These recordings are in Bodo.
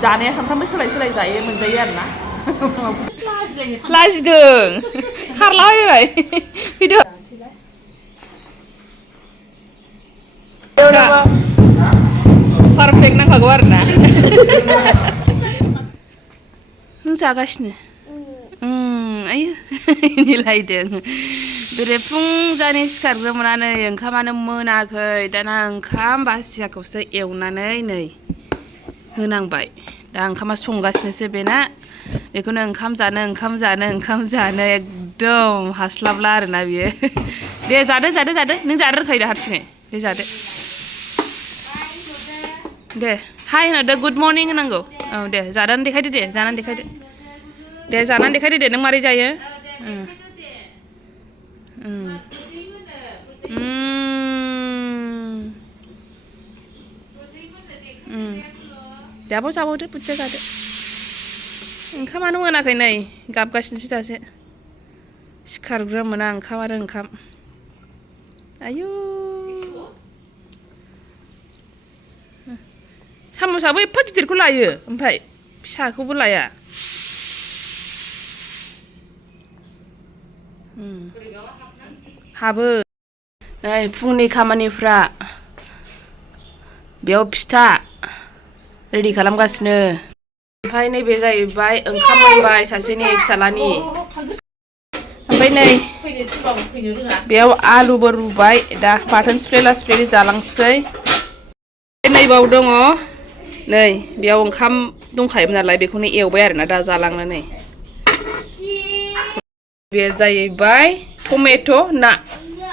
जानाया सानफ्रामबो सोलाय जायो मोनजायो आरो ना लाजिदों खारला होबाय फैदो पारफेक्ट नांखागौ आरो ना नों जागासिनो आयु मिलायदों बेरे फुंजानि सिखारग्रोमोनानै ओंखामानो मोनाखै दाना ओंखाम बासियाखौसो एवनानै नै होनांबाय दा ओंखामा संगासिनोसो बेना बेखौनो ओंखाम जानो एकदम हास्लाबला आरोना बियो दे जादो नों जानो रोंखायो दा हारसिङै दे जादो दे हाय होनदो गुड मर्निं होनांगौ औ दे जानानै देखायदो दे जानानै देखायदो दे नों मारै जायो जाबावदो बुरजा जादो ओंखामानो मोनाखै नै गाबगासिनोसो दासो सिखारग्रोमोना ओंखाम आरो ओंखाम आयु साम'साबो एफा गिदिरखौ लायो ओमफ्राय फिसाखौबो लाया हाबो नै फुंनि खामानिफ्रा बेयाव फिथा रेडि खालामगासिनो ओमफ्राय नैबे जाहैबाय ओंखाम मोनबाय सासेनि फिसालानि ओमफ्राय नै बेयाव आलुबो रुबाय दा बाथोन सिफ्लेला जालांसै नैबाव दङ नै बेयाव ओंखाम दंखायोमोन नालाय बेखौनो एवबाय आरोना दा जालांनो नै बे जाहैबाय टमेट' ना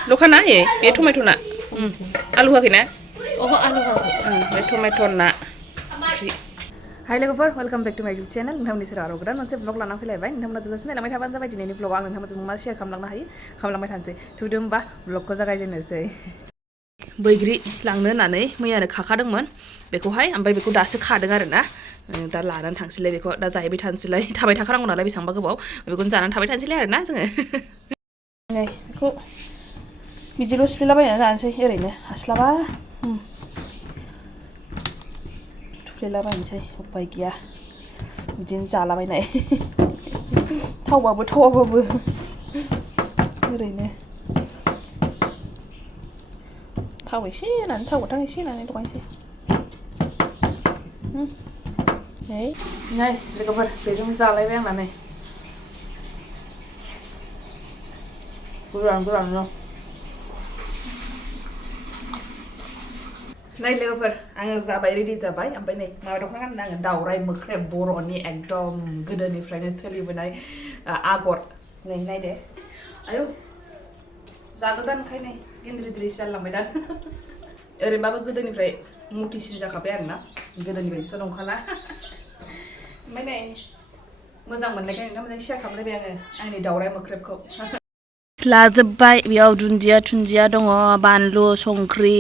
दखाना बे टमेट' ना आलु होआखैना आलु होआखै बे टमेट' ना हाय लोगोफोर वेलकाम बेक टु माय इउटुब चेनेल नोंथांमोननि सेराव गोदान मोनसे ब्लग लाना फैलायबाय नोंथांमोना जोबोद नायलांबाय थाबानो जाबाय दिनैनि ब्लगआव आं नोंथांमोनजों मा शेयार खालामलांबाय थानोसै थुदो होमबा ब्लगखौ जागायजेननोसै बैग्रि लांनो होननानै मैयानो खाखादोंमोन बेखौहाय ओमफ्राय बेखौ दासो खादों आरोना दा लानानै थांसैलाय बेखौ दा जाहैबाय थानोसैलाय थाबाय थाखानांगौ नालाय बेसेबांबा गोबाव बेखौनो जानानै थाबाय थानोसैलाय आरोना जोङो नै बेखौ बिदिल' सिफ्लेलाबायनानै जानोसै ओरैनो हास्लाबा थुफ्लेलाबायनोसै उपाय गैया बिदिनो जालाबायनाय थावाबाबो ओरैनो थाव एसे होनानै थाव गोथां एसे होनानै लगायनोसै नै लोगोफोर बेजों जालायबाय आंना नै गोरान नै लोगोफोर आङो जाबाय रेडि जाबाय ओमफ्राय नै माबा दख'ना गानदों आङो दावराइ मोख्रेब बर'नि एकदम गोदोनिफ्रायनो सोलिबोनाय आगर नै नायदो आयौ जागोदानखाय नै गिन्द्रिद्रिसो जालांबाय दा ओरैबाबो गोदोनिफ्राय मटिसिन जाखाबाय आरोना गोदोनि बायदिथ' नंखाला ओमफ्राय नै मोजां मोननायखाय नोंथांमोनजों शेयार खालामलायबाय आङो आंनि दावराइ मोख्रेबखौ लाजोब्बाय बेयाव दुन्दिया दङ बानलु संख्रि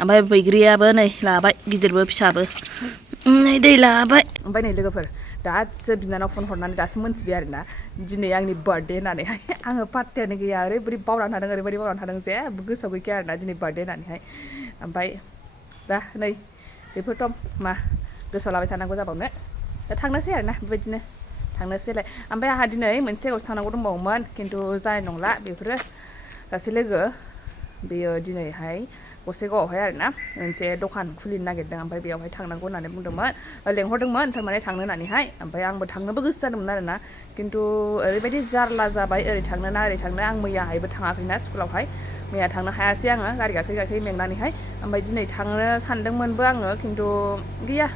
ओमफ्राय बैग्रियाबो नै लाबाय गिदिरबो फिसाबो नै दै लाबाय ओमफ्राय नै लोगोफोर दासो बिनानाव फन हरनानै दासो मोनथिबाय आरोना दिनै आंनि बार्थडे होननानैहाय आङो पात्तायानो गैया ओरैबायदि बावनानै थादों जेबो गोसोआव गैखाया आरोना दिनै बार्थडे होननानैहाय ओमफ्राय दा नै बेफोरथ' मा गोसोआव लाबाय थानांगौ जाबावनो दा थांनोसै आरोना बेबायदिनो थांनोसैलाय ओमफ्राय आंहा दिनै मोनसे जायगायावसो थांनांगौ दंबावोमोन खिन्थु जानाय नंला बेफोरो सासे लोगो बेयो दिनैहाय गसाइगावआवहाय आरोना मोनसे दखान खुलिनो नागिरदों ओमफ्राय बेयावहाय थांनांगौ होननानै बुंदोंमोन लेंहरदोंमोन थारमाने थांनो होननानैहाय ओमफ्राय आंबो थांनोबो गोसो जादोंमोन आरोना खिन्थु ओरैबायदि जारला जाबाय ओरै थांनो ना ओरै थांनो आं मैयाहायबो थाङाखैना स्कुलावहाय मैया थांनो हायासै आङो गारि गाखोयै मेंनानैहाय ओमफ्राय दिनै थांनो सानदोंमोनबो आङो खिन्थु गैया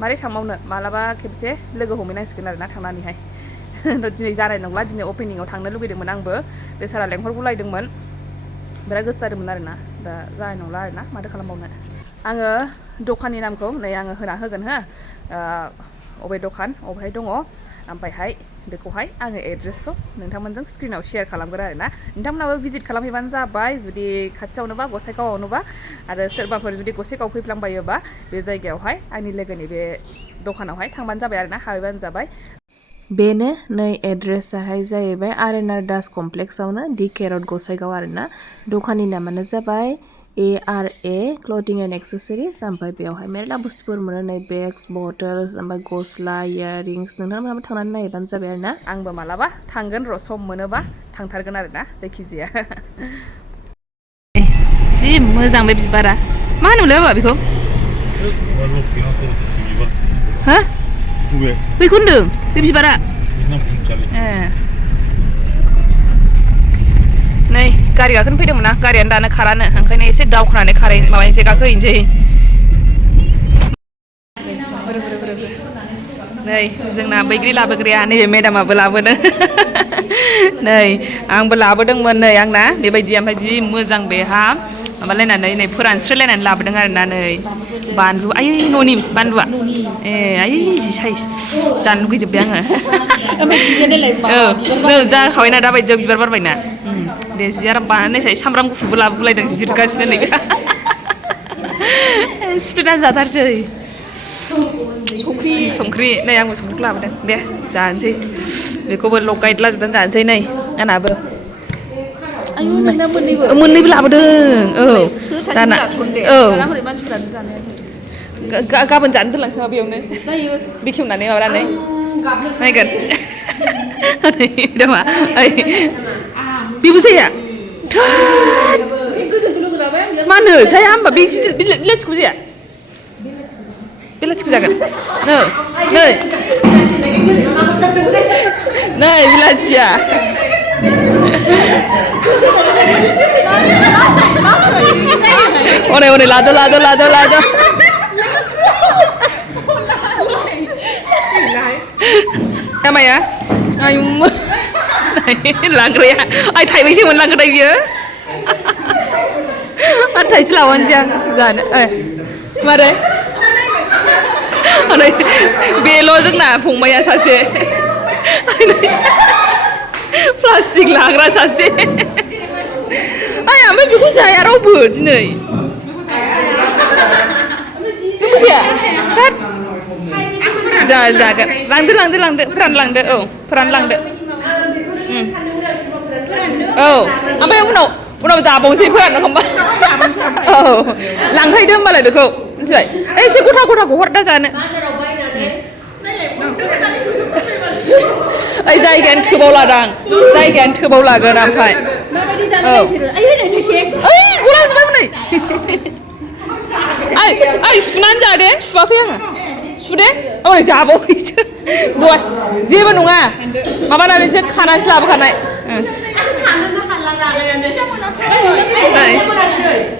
मारै थांबावनो मालाबा खेबसे लोगो हमहैनांसिगोन आरोना थांनानैहाय दिनै जानाय नंला दिनै अपेनिंआव थांनो लुगैदोंमोन आंबो बे सारा लेंहरगुलायदोंमोन बिराद गोसो जादोंमोन आरोना दा जानाय नंला आरोना माथो खालामबावनो आङो दखाननि नामखौ नै आङो होना होगोन हो अबे दखान अबेहाय दङ ओमफ्रायहाय बेखौहाय आङो एड्रेसखौ नोंथांमोनजों स्क्रिनाव शेयार खालामगोन आरोना नोंथांमोनाबो भिजिट खालामहैबानो जाबाय जुदि खाथियावनोबा गसाइगावआवनोबा आरो सोरबाफोर जुदि गसाइगाव फैफ्लांबायोबा बे जायगायावहाय आंनि लोगोनि बे दखानावहाय थांबानो जाबाय आरोना हाबैबानो जाबाय बेनो नै एड्रेसाहाय जाहैबाय आरेनार दास कमप्लेक्सआवनो डि के रड गसाइगाव आरोना दखाननि नामानो जाबाय ARA clothing and accessories ओमफ्राय बेयावहाय मेरला बुस्थुफोर मोनो नै बेग्स बटल्स ओमफ्राय गस्ला इयारिंस नोंथांमोनहाबो थांनानै नायबानो जाबाय आरो ना आंबो मालाबा थांगोन र' सम मोनोबा थांथारगोन आरो ना जायखिजाया जि मोजां बे बिबारा मा होनोमोनलाय बाबा बेखौ हा बेखौ होनदों बे बिबारा नै गारि गाखोनो फैदोंमोन ना गारियानो दानो खारानो ओंखायनो एसे दावखोनानै खारै माबानोसै गाखोहैनोसै नै जोंना बैग्रि लाबोग्राया नैबे मेदामाबो लाबोदों नै आंबो लाबोदोंमोन नै आंना बेबायदि ओमफ्राय जि मोजां बेहा माबालायनानै नै फोरानस्रोलायनानै लाबोदों आरोना नै बानलु आयै न'नि बानलुआ ए आयै जि साइज जानो लुगैजोब्बाय आङो नै जाखाबायना दा बायदियाव बिबार बारबायना दे जि आराम बानायनायसाय सामब्राम गुफुरबो लाबोलायदों जिरगासिनो नै सिफ्लेनानै जाथारसै संख्रि नै आंबो संख्रिखौ लाबोदों दे जानोसै बेखौबो लगायद्लाजोबनानै जानोसै नै आंनाबो आयु नोंना मोननैबो लाबोदों औ दाना औ गाबोन जानो दोनलांसै नामा बेयावनो बेखेवनानै माबानानै नायगोन नामा बेबो जाया मा होनो जाया होमबा बे बिलाथिखौ जाया बिलाथिखौ जागोन नै बिलाथिया हनै हनै लादो माया आयु लांग्राया आइ थाइबैसो मोनलांगोन बियो आरो थाइसे लाबानोसै आं जानो मारै बेल' जोंना फंबाया सासे प्लास्टिक लाग्रा सासे ओमफ्राय बेखौ जाया रावबो दिनै बेखौ जाया जागोन लांदो फोरानलांदो औ फोरानलांदो औ ओमफ्राय उनाव जाबावनोसै फोरानखांबा औ लांफैदो होमबालाय बेखौ मिथिबाय एसे गथाखौ हरदा जानो ओइ जायगायानो थोबाव लागोन ओमफ्राय औ ओइ गलाजोबबाय हनै ओइ सुनानै जादे सुवाखै आङो सुदे हनै जाबावैसो दहाय जेबो नङा माबानानैसो खानानैसो लाबोखानाय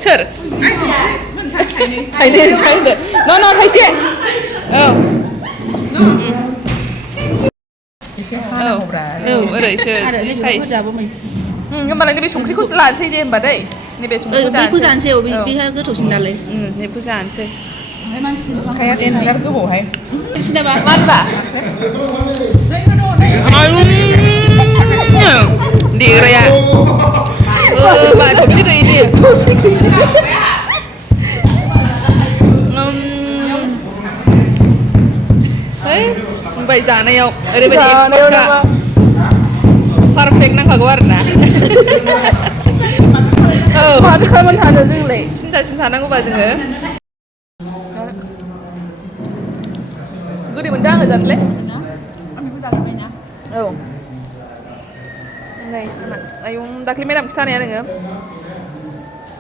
सोर थाइनै होनदो न' थाइसे औ ओरैसो होमबालाय नैबे संख्रिखौ लानोसै दे होमबा दै नैबे संख्रिखौ जानोसै बेहा गोथावसिन नालाय बेखौ जानोसै सिखाया देन्जार गोबावहाय मा होनबा देग्राया थबसे दैयो ओमफ्राय जानायाव ओरैबायदि पारफेक्ट नांखागौ आरोना औ माथो खालामनानै थानो जोंलाय सिन्थासिम थानांगौबा जोङो गोदै मोनदों आङो जानोलाय औ नै आयौ दाख्लै मेदाम खिथानाया नोङो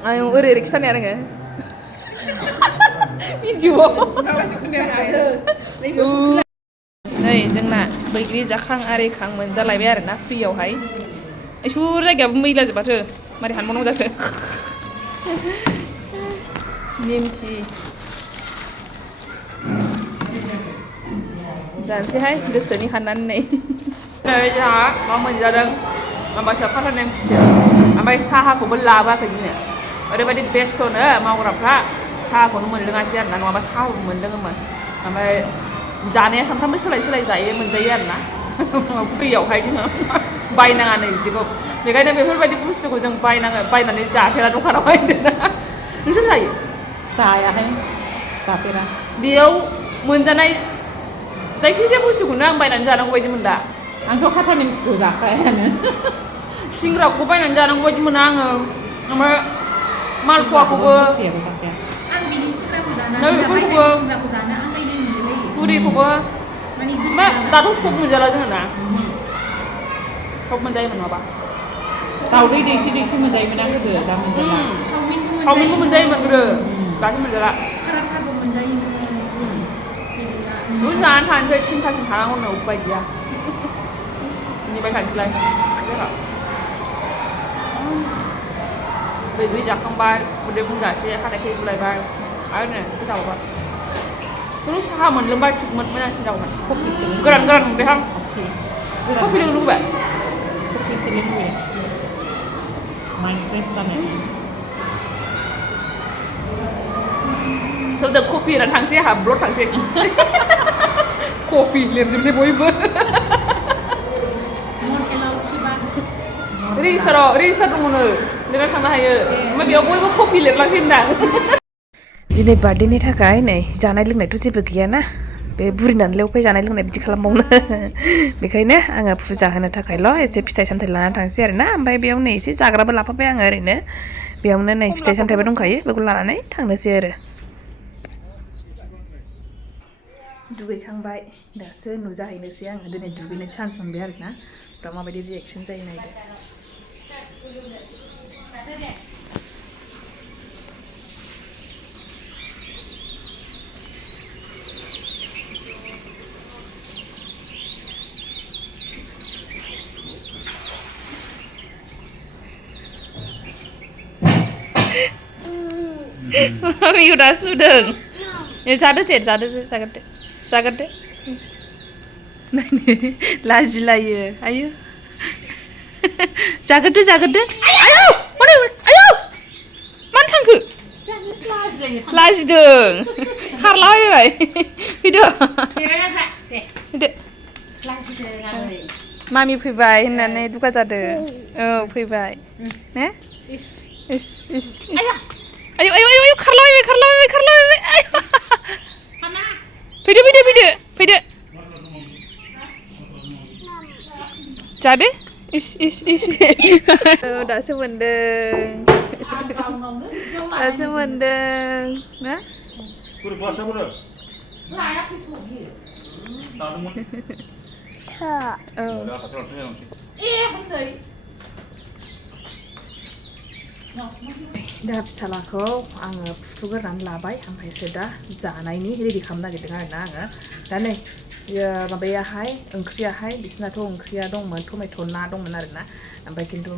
आयौ ओरै खिथानाया नोङो नै जोंना बैग्रि जाखां आरिखां मोनजालायबाय आरोना फ्रियावहाय सुर जायगायाबो मैला जोब माथो मारै हानबावनांगौ जाखो निमखि जानोसैहाय गोसोनि हाननानै नै जोंहा मा मोनजादों माबासो फाथा नेमखिसो ओमफ्राय साहाखौबो लाबोआखै जोंनो ओरैबायदि बेस्थ'नो मावग्राफ्रा साहाखौनो मोनलोङासै आरोना नङाबा साहाबो मोनलोङोमोन ओमफ्राय जानाया सानफ्रामबो सोलाय जायो मोनजायो आरोना फ्रियावहाय जोङो बायनाङा नै बिदिखौ बेखायनो बेफोरबायदि बुस्थुखौ जों बायनानै जाफेरा दखानावहाय नोंसोर जायो जायाहाय जाफेरा बेयाव मोनजानाय जायखिजाया बुस्थुखौनो आं बायनानै जानांगौ बायदि मोनदा आंथ' खाथा निमखिखौ जाखायानो सिंग्राखौ बायनानै जानांगौ बायदि मोना आङो ओमफ्राय मालपुवाखौबो เสียไปสักแก आं बिनि सिंग्राखौ जानानै नों जाबाय बेफोरखौबो आंनि सिंग्राखौ जानो आंगायनाय मोनलायलायो पुरिखौबो माने गोसो मा जानो दाथ' सब मोनजाला जोङो ना सब मोनजायोमोन नङाबा दावदै दैसे दैसे मोनजायोमोन आं गोदो दा मोनजाला चावमिनबो मोनजायोमोन गोदो दासो मोनजाला फाराथाबो मोनजायोमोन बेखौ जानानै थानोसै थिनथासिम थानांगौनो उपाय गैया नेबाय थानोसैलाय बैग्रि जाखांबाय उदै बुंजासे हाथाय खेग्लायबाय आरो नै जाबावबाय बेखौ साहा मोनलोंबाय थिगमोन मोजांसिन जागौमोन गोरान गोरान मोनबायहां कफि लोंनो लुबैबाय कफि लोंनो लुबैबाय माइन्ड फ्रेस जानाय सोरदो कफि होनानै थांसै आंहा ब्लड थांसै कफि लिरजोबसै बयबो रेजिस्टार दङनो लिरना थांनो हायो ओमफ्राय बेयाव बयबो कफि लिरलांसै होनदां दिनै बार्थडेनि थाखाय नै जानाय लोंनायथ' जेबो गैयाना बे बुरि नालाय उफाय जानाय लोंनाय बिदि खालामबावनो बेखायनो आङो फुजा होनो थाखायल' एसे फिथाइ सामथाइ लानानै थांसै आरोना ओमफ्राय बेयाव नै एसे जाग्राबो लाफाबाय आङो ओरैनो बेयावनो नै फिथाइ सामथाइबो दंखायो बेखौ लानानै थांनोसै आरो दुगैखांबाय दासो नुजाहैनोसै आङो दिनै दुगैनो चान्स मोनबाय आरोना दा माबायदि रिएक्सन जायो नायदो Mami udah नुदों जादो दे जागोरदो नायनो लाजिलायो आयु जागोरदो आयौ आयौ मानो थांखो लाजिदों खारलाबायबाय फैदो मामि फैबाय होननानै दुगा जादों औ फैबाय ने इस आयौ खारलाबायबाय फैदो जादो इस दासो मोनदों ना दा फिसालाखौ आङो फुथुगोरनानै लाबाय ओमफ्रायसो दा जानायनि रेडि खालामनो नागिरदों आरोना आङो दा नै माबायाहाय ओंख्रियाहाय बिसनाथ' ओंख्रिया दंमोन टमेट' ना दंमोन आरोना ओमफ्राय खिन्थु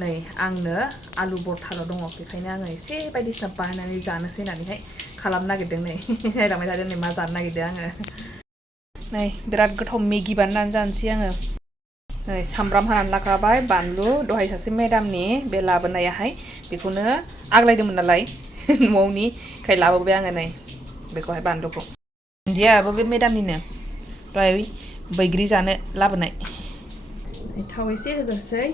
नै आंनो आलु बरथाल' दङ बेखायनो आङो एसे बायदिसिना बानायनानै जानोसै होननानैहाय खालामनो नागिरदों नै नायलांबाय थादों नै मा जानो नागिरदों आङो नै बिराद गोथाव मेगि बानायनानै जानोसै आङो नै सामब्राम हानानै लाखाबाय बानलु दहाय सासे मेडामनि बे लाबोनायाहाय बेखौनो आग्लायदोंमोन नालाय न'आवनिखाय लाबोबाय आङो नै बेखौहाय बानलुखौ दुन्दियाबो बे मेडामनिनो दहाय बैग्रि जानो लाबोनाय थाव एसे होग्रोसै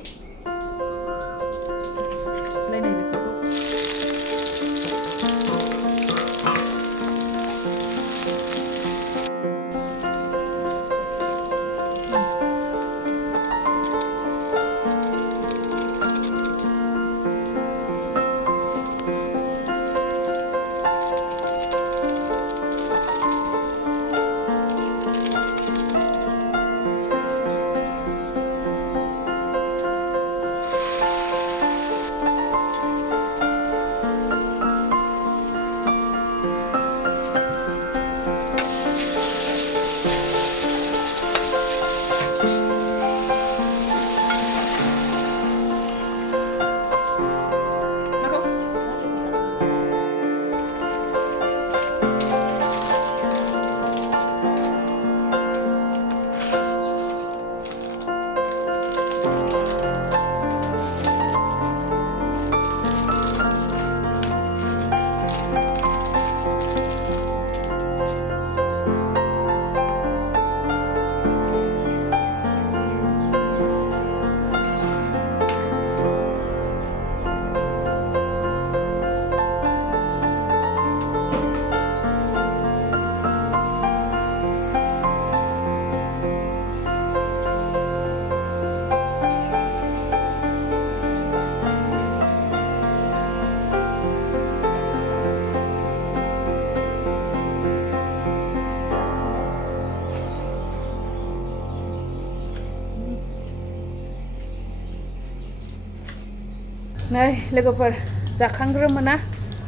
नै लोगोफोर जाखांग्रोमोना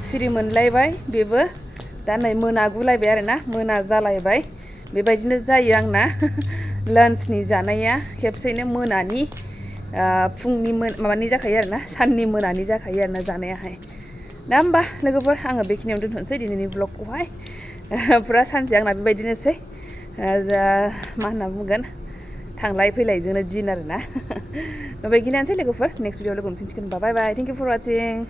सिरि मोनलायबाय बेबो दा नै मोनागुलायबाय आरोना मोना जालायबाय बेबायदिनो जायो आंना लान्चनि जानाया खेबसेनो मोनानि फुंनि माबानि जाखायो आरोना साननि मोनानि जाखायो आरोना जानायाहाय दा होमबा लोगोफोर आङो बेखिनियावनो दोनथ'नोसै दिनैनि ब्लगखौहाय पुरा सानसे आंना बेबायदिनोसै मा होनना बुंगोन थांलाय फैलायजोंनो दिन आरोना बेखिनियानोसै लोगोफोर नेक्स्ट भिडिअ लोगो मोनफिनसिगोन बाय बाय थेंक इउ फर वाचिं